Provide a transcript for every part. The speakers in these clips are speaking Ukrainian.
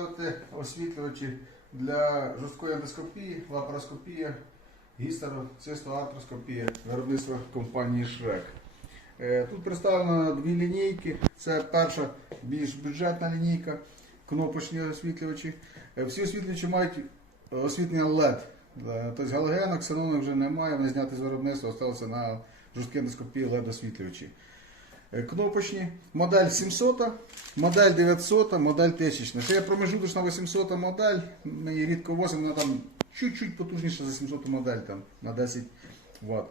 ставити освітлювачі для жорсткої ендоскопії, лапароскопія, гістероцистоартроскопія виробництва компанії Шрек. Е, Тут представлено дві лінійки. Це перша більш бюджетна лінійка, кнопочні освітлювачі. Е, Всі освітлювачі мають освітлення LED. Е, Тобто галогена, ксенону вже немає, вони зняті з виробництва, залишилися на жорсткій ендоскопії LED освітлювачі. Е, Кнопочні, модель 700, модель 900, модель 1000. Це є промежуточна 800 модель, ми її рідко возимо, вона там чуть-чуть потужніша за 700 модель там, на 10 Вт.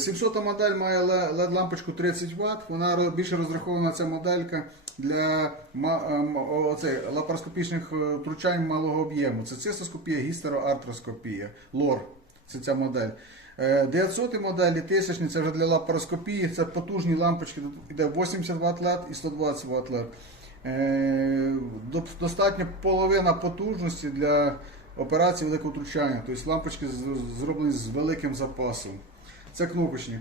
700 модель має LED-лампочку 30 Вт, вона більше розрахована ця моделька для ма- ем, о- оцей, лапароскопічних е, втручань малого об'єму. Це цистоскопія, гістероартроскопія, лор. Це ця модель. Е, 900 моделі, 1000 це вже для лапароскопії, це потужні лампочки, іде 80 Вт LED і 120 Вт LED. Достатньо половина потужності для операції великого втручання. Тобто лампочки зроблені з великим запасом. Це кнопочні.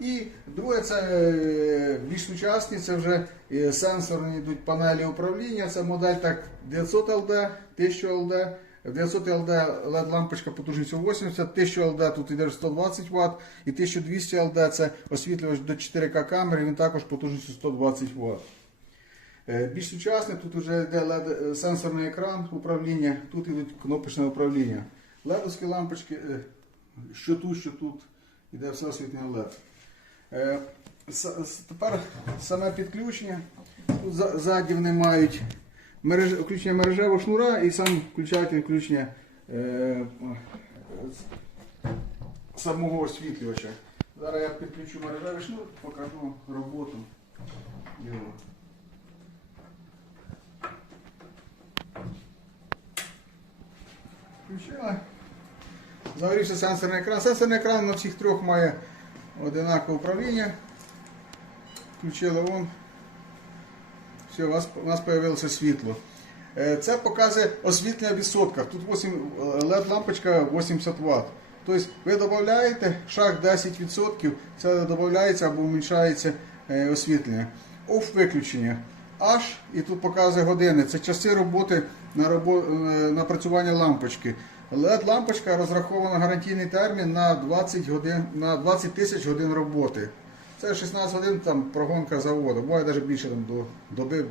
І друге, це е, більш сучасні, це вже е, сенсорні йдуть панелі управління. Це модель так 900 LD, 1000 LD. В 900 LD LED лампочка потужністю 80, 1000 LD тут йде 120 Вт, і 1200 LD це освітлювач до 4К камери, він також потужністю 120 Вт. Е, Більш сучасне, тут вже йде LED е, сенсорний екран управління, тут йдуть кнопочне управління. Ледовські лампочки, е, що тут, що тут, іде все освітлення LED. Тепер саме підключення. Тут за- ззаді вони мають мереж, включення мережевого шнура і сам включатель включення е, самого освітлювача. Зараз я підключу мережевий шнур, покажу роботу його. Включила. Загорівся сенсорний екран. Сенсорний екран на всіх трьох має одинакове управління. Включили вон. Все, у вас, у нас з'явилося світло. Е, Це показує освітлення в відсотках. Тут 8, LED-лампочка 80 Вт. Тобто ви додаєте шаг 10%, це додається або уменьшається е, освітлення. Оф виключення. Аж, і тут показує години. Це часи роботи на робо... е, напрацювання лампочки. LED-лампочка розрахована гарантійний термін на 20 годин, на 20 тисяч годин роботи. Це 16 годин там прогонка заводу. Буває навіть більше там, до доби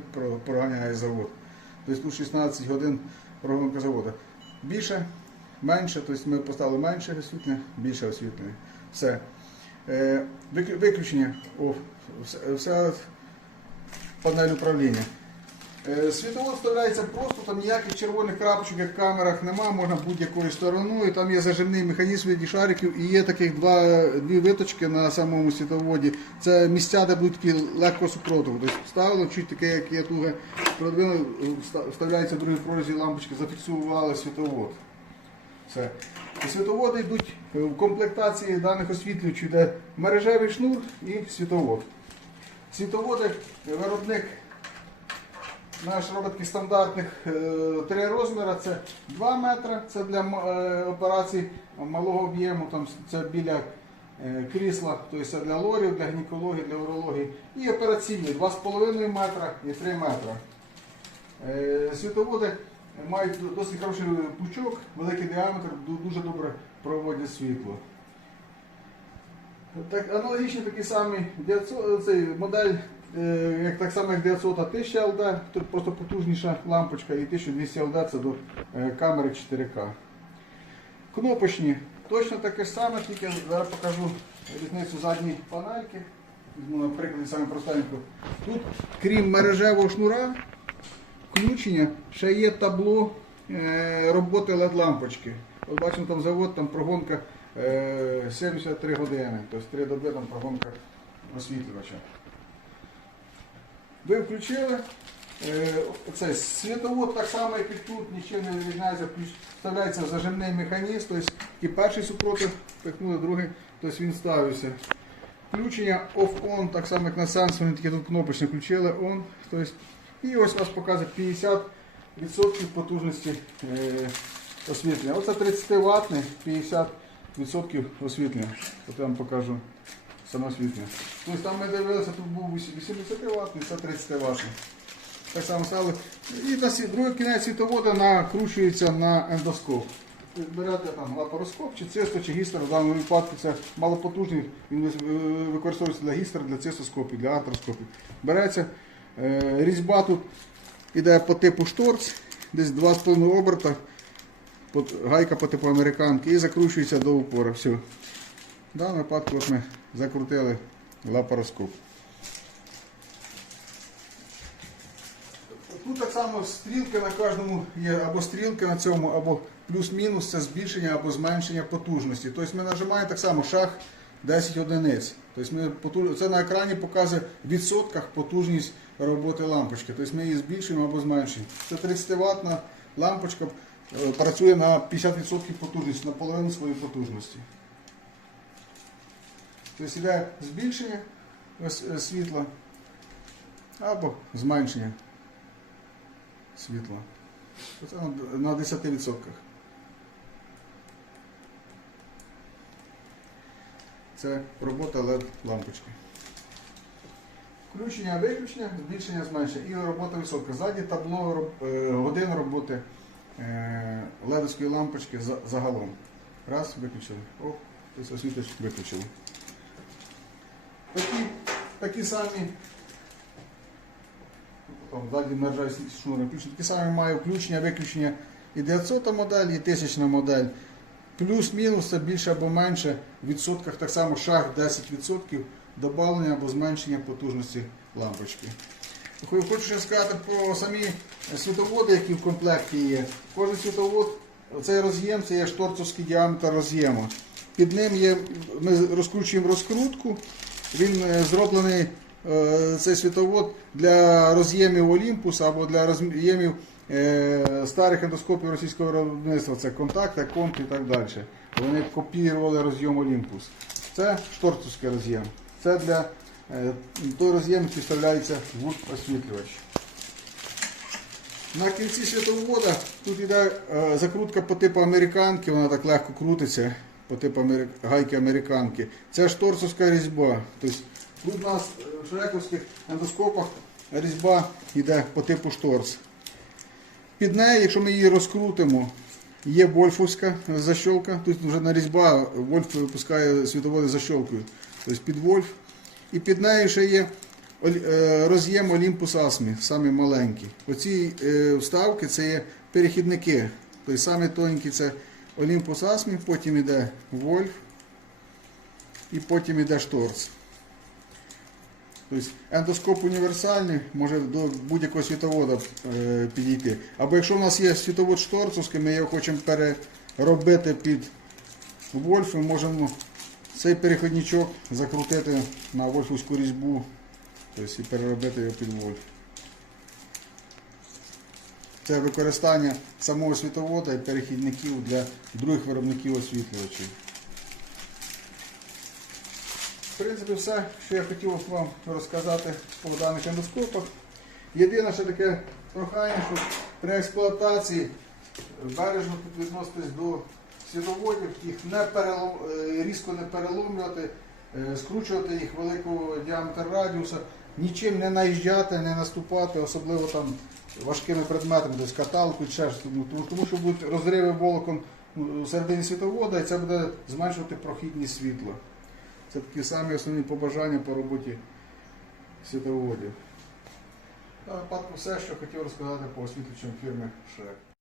проганяє завод. Тобто тут 16 годин прогонка заводу. Більше, менше, тобто ми поставили менше освітлення, більше освітлення. Все. Е, Виключення. О, все панель управління. Е, Світовод вставляється просто, там ніяких червоних крапочок, як в камерах нема, можна будь-якою стороною. Там є зажимний механізм від шариків і є таких два, дві виточки на самому світоводі. Це місця, де будуть такі легко супротиву. Тобто вставили, чуть таке, як є туге, продвинули, вставляється в другий прорізі лампочки, зафіксували світовод. Все. І світоводи йдуть е, в комплектації даних освітлювачів, де мережевий шнур і світовод. Світоводи виробник наш робить стандартних е, три розміри. Це 2 метри, це для е, операцій малого об'єму, це біля е, крісла, тобто для лорів, для гінекології, для урології. І операційні 2,5 метра і 3 метри. Е, Світоводи мають досить хороший пучок, великий діаметр, дуже добре проводять світло. Так, аналогічно такий самий модель, як так само як 900 1000 LD, тут просто потужніша лампочка і 1200 LD це до е, камери 4К. Кнопочні точно таке ж саме, тільки зараз покажу різницю задньої панельки. Наприклад, саме простенько. Тут, крім мережевого шнура, включення, ще є табло е, роботи LED-лампочки. От бачимо, там завод, там прогонка е, 73 години, тобто 3 доби там прогонка освітлювача. Ви включили. Е, Цей світовод так само, як і тут, нічим не відрізняється, вставляється зажимний механізм, тобто і перший супротив пихнули, другий, тобто він ставився. Включення off-on, так само як на сенсорі, тільки тут кнопочне включили on. Тобто, і ось у вас показує 50% потужності е, освітлення. Оце 30 ватний 50% освітлення. От я вам покажу саме освітлення. Тобто там ми дивилися, тут був 80 ватний, це 30 ватний. Так само ставили. І на другий кінець світовода накручується на ендоскоп. Берете там лапароскоп, чи цисто, чи гістер, в даному випадку це малопотужний, він використовується для гістер, для цистоскопів, для артроскопів. Береться е, різьба тут іде по типу шторц, десь 2,5 оберта, гайка по типу американки і закручується до упора. Все. В даному випадку от ми закрутили лапароскоп. Тут так само стрілки на кожному є або стрілки на цьому, або плюс-мінус це збільшення або зменшення потужності. Тобто ми нажимаємо так само шаг 10 одиниць. Тобто. Це на екрані показує в відсотках потужність роботи лампочки. Тобто ми її збільшуємо або зменшуємо. Це 30 ватна лампочка е, працює на 50% потужності, на половину своєї потужності. Тобто йде збільшення е, світла або зменшення світла. Це на- на 10%. Це робота LED лампочки. Включення, виключення, збільшення, зменшення і робота висока. Ззаді табло е, годин роботи ледовської лампочки загалом. Раз, виключили. О, ось освітлювач виключили. Такі, такі самі ззаді мережа шнури включені. Такі самі має включення, виключення і 900 модель, і 1000 модель. Плюс-мінус це більше або менше в відсотках так само шаг 10% додавлення або зменшення потужності лампочки. Хочу ще сказати про самі світоводи, які в комплекті є. Кожен світовод, цей роз'єм, це є шторцовський діаметр роз'єму. Під ним є, ми розкручуємо розкрутку, він е, зроблений е, цей світовод для роз'ємів Олімпус або для роз'ємів е, старих ендоскопів російського виробництва. Це контакт, комп і так далі. Вони копіювали роз'єм Олімпус. Це шторцовський роз'єм. Це для той роз'єм, який вставляється в освітлювач. На кінці світовода тут йде закрутка по типу американки, вона так легко крутиться, по типу амери- гайки американки. Це шторцовська різьба. Тобто, тут у нас в шрековських ендоскопах різьба йде по типу шторц. Під нею, якщо ми її розкрутимо, є вольфовська защолка. Тут вже на різьба вольф випускає світоводи защолкою. Тобто під вольф. І під нею ще є е, роз'єм Olympus Asmi, самі маленькі. Оці е, вставки це є перехідники. Тобто самі тоненькі це Olympus Asmi, потім йде Wolf і потім йде шторц. Тобто ендоскоп універсальний, може до будь-якого світовода е, підійти. Або якщо в нас є світовод шторцовський, ми його хочемо переробити під вольф, ми можемо цей переходничок закрутити на вольфовську різьбу тобто, і переробити його під вольф. Це використання самого світовода і перехідників для других виробників освітлювачів. В принципі, все, що я хотів вам розказати по даних ендоскопах. Єдине ще таке прохання, що при експлуатації бережно відноситись до світоводів, їх не перелом, е, різко не переломлювати, е, скручувати їх великого діаметра радіуса, нічим не наїжджати, не наступати, особливо там важкими предметами, десь каталку, чи ще ну, тому, тому що будуть розриви волокон середині світовода, і це буде зменшувати прохідність світла. Це такі самі основні побажання по роботі світоводів. На випадку все, що хотів розказати по освітлюючим фірми Шрек.